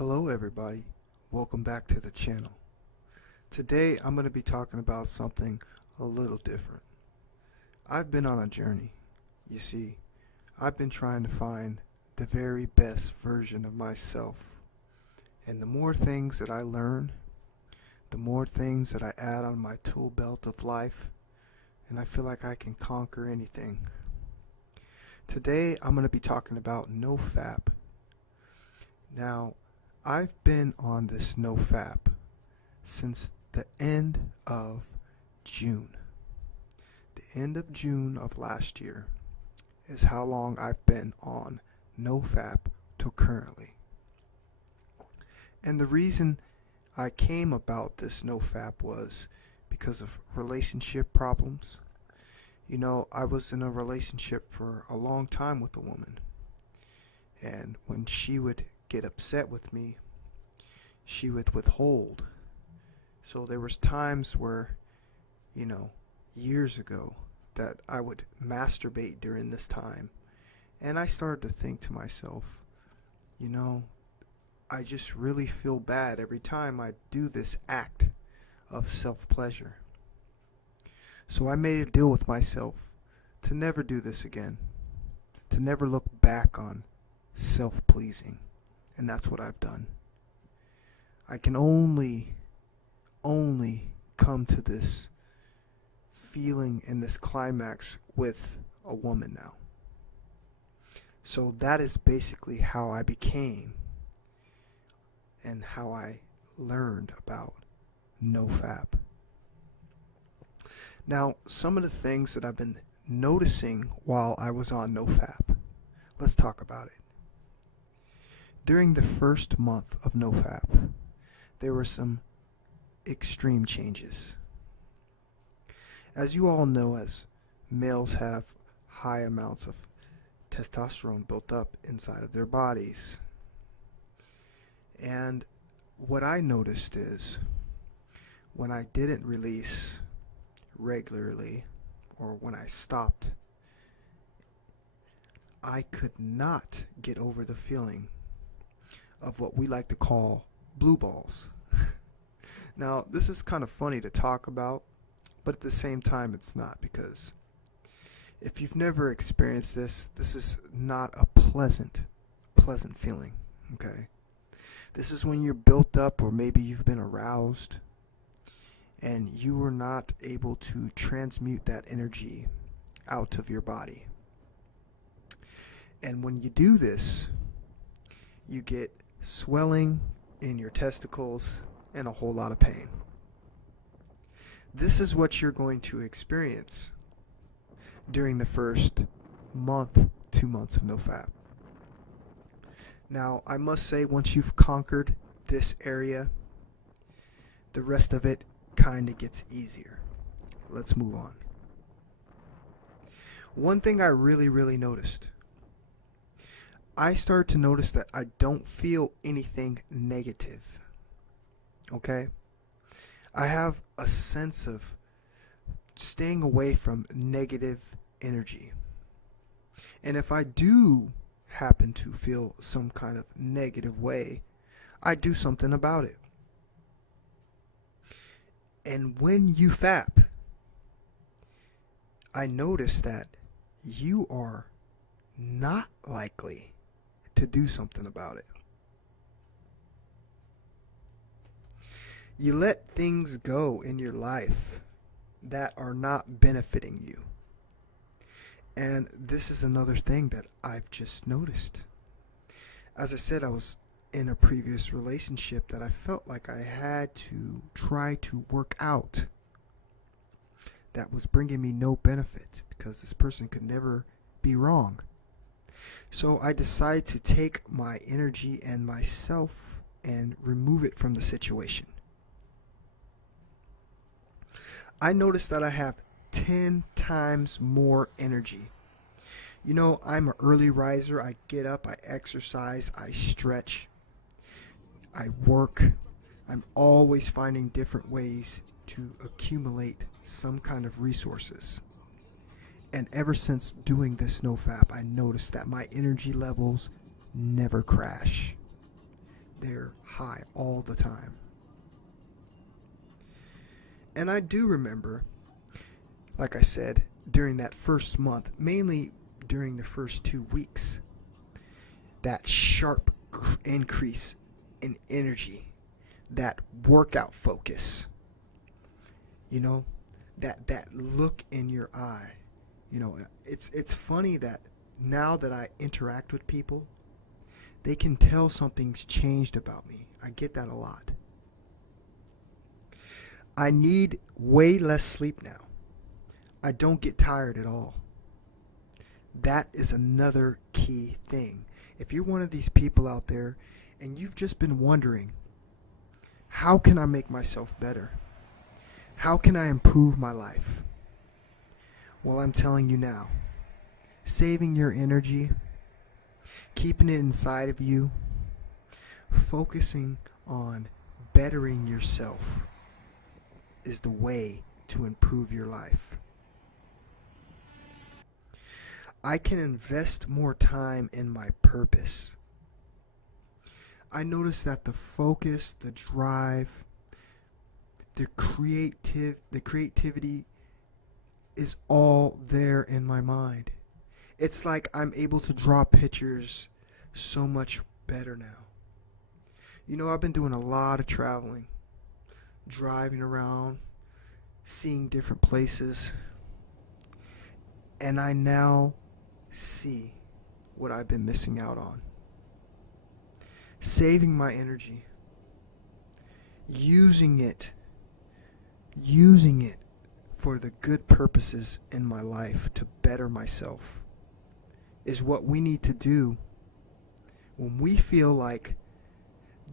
Hello everybody, welcome back to the channel. Today I'm going to be talking about something a little different. I've been on a journey. You see, I've been trying to find the very best version of myself. And the more things that I learn, the more things that I add on my tool belt of life, and I feel like I can conquer anything. Today I'm going to be talking about NoFap. Now, I've been on this NoFap since the end of June. The end of June of last year is how long I've been on NoFap till currently. And the reason I came about this NoFap was because of relationship problems. You know, I was in a relationship for a long time with a woman, and when she would get upset with me, she would withhold. So there was times where, years ago, that I would masturbate during this time, and I started to think to myself, I just really feel bad every time I do this act of self-pleasure. So I made a deal with myself to never do this again, to never look back on self-pleasing. And that's what I've done. I can only come to this feeling and this climax with a woman now. So that is basically how I became and how I learned about NoFap. Now, some of the things that I've been noticing while I was on NoFap, let's talk about it. During the first month of NoFap, there were some extreme changes. As you all know, as males have high amounts of testosterone built up inside of their bodies. And what I noticed is when I didn't release regularly, or when I stopped, I could not get over the feeling of what we like to call blue balls. Now, this is kind of funny to talk about, but at the same time it's not, because if you've never experienced this is not a pleasant feeling, okay? This is when you're built up, or maybe you've been aroused and you were not able to transmute that energy out of your body. And when you do this, you get swelling in your testicles and a whole lot of pain. This is what you're going to experience during the first month, 2 months of NoFap. Now, I must say, once you've conquered this area, the rest of it kind of gets easier. Let's move on. One thing I really noticed, I started to notice that I don't feel anything negative. Okay? I have a sense of staying away from negative energy. And if I do happen to feel some kind of negative way, I do something about it. And when you fap, I notice that you are not likely to do something about it. You let things go in your life that are not benefiting you. And this is another thing that I've just noticed. As I said, I was in a previous relationship that I felt like I had to try to work out. That was bringing me no benefit, because this person could never be wrong. So I decided to take my energy and myself and remove it from the situation. I noticed that I have 10 times more energy. I'm an early riser. I get up, I exercise, I stretch, I work. I'm always finding different ways to accumulate some kind of resources. And ever since doing this NoFap, I noticed that my energy levels never crash. there high all the time. And I do remember, like I said, during that first month, mainly during the first 2 weeks, that sharp increase in energy, that workout focus, you know, that look in your eye. You know, it's funny that now that I interact with people, they can tell something's changed about me. I get that a lot. I need way less sleep now. I don't get tired at all. That is another key thing. If you're one of these people out there and you've just been wondering, how can I make myself better? How can I improve my life? Well, I'm telling you now, saving your energy, keeping it inside of you, focusing on bettering yourself is the way to improve your life. I can invest more time in my purpose. I notice that the focus, the drive, the creativity is all there in my mind. It's like I'm able to draw pictures so much better now. You know, I've been doing a lot of traveling, driving around, seeing different places, and I now see what I've been missing out on. Saving my energy, using it for the good purposes in my life to better myself is what we need to do when we feel like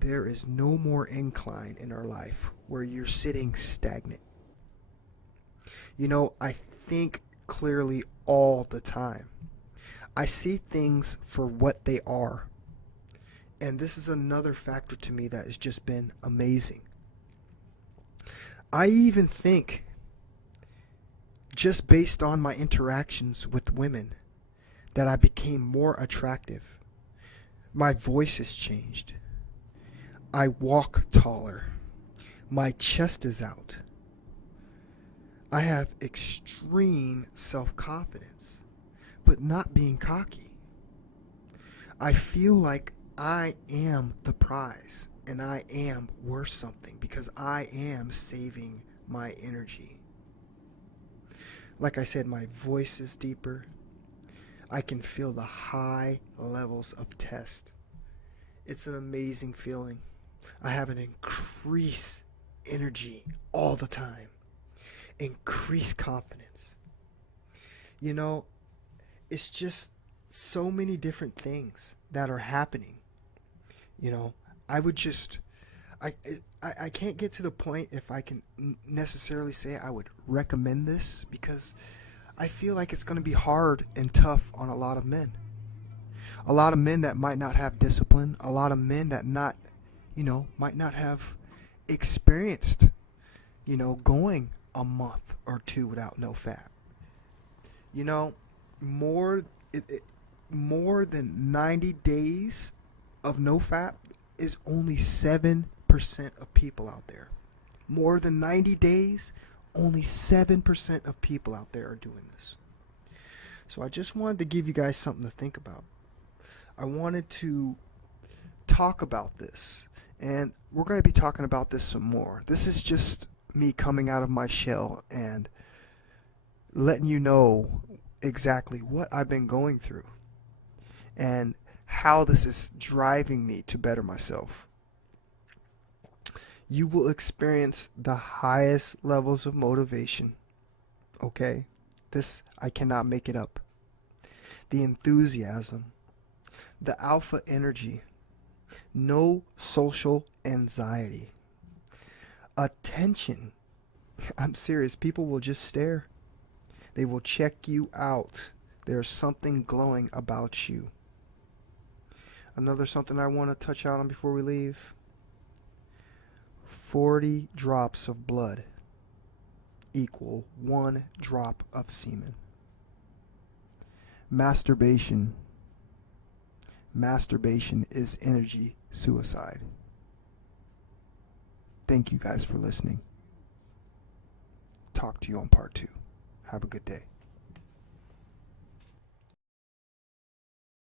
there is no more incline in our life, where you're sitting stagnant. You know, I think clearly all the time. I see things for what they are. And this is another factor to me that has just been amazing. I even think, just based on my interactions with women, that I became more attractive. My voice has changed. I walk taller. My chest is out. I have extreme self-confidence, but not being cocky. I feel like I am the prize, and I am worth something because I am saving my energy. Like I said, my voice is deeper. I can feel the high levels of test. It's an amazing feeling. I have an increased energy all the time. Increased confidence. You know, it's just so many different things that are happening. You know, I can't get to the point if I can necessarily say I would recommend this, because I feel like it's going to be hard and tough on a lot of men. A lot of men that might not have discipline, a lot of men that might not have experienced, going a month or two without NoFap. You know, more than 90 days of NoFap is only 7% of people out there. More than 90 days, only 7% of people out there are doing this. So I just wanted to give you guys something to think about. I wanted to talk about this, and we're going to be talking about this some more. This is just me coming out of my shell and letting you know exactly what I've been going through and how this is driving me to better myself. You will experience the highest levels of motivation. Okay? This, I cannot make it up. The enthusiasm, the alpha energy, no social anxiety, attention. I'm serious. People will just stare. They will check you out. There's something glowing about you. Another something I want to touch on before we leave. 40 drops of blood equal 1 drop of semen. Masturbation masturbation is energy suicide. Thank you guys for listening. Talk to you on part 2. Have a good day.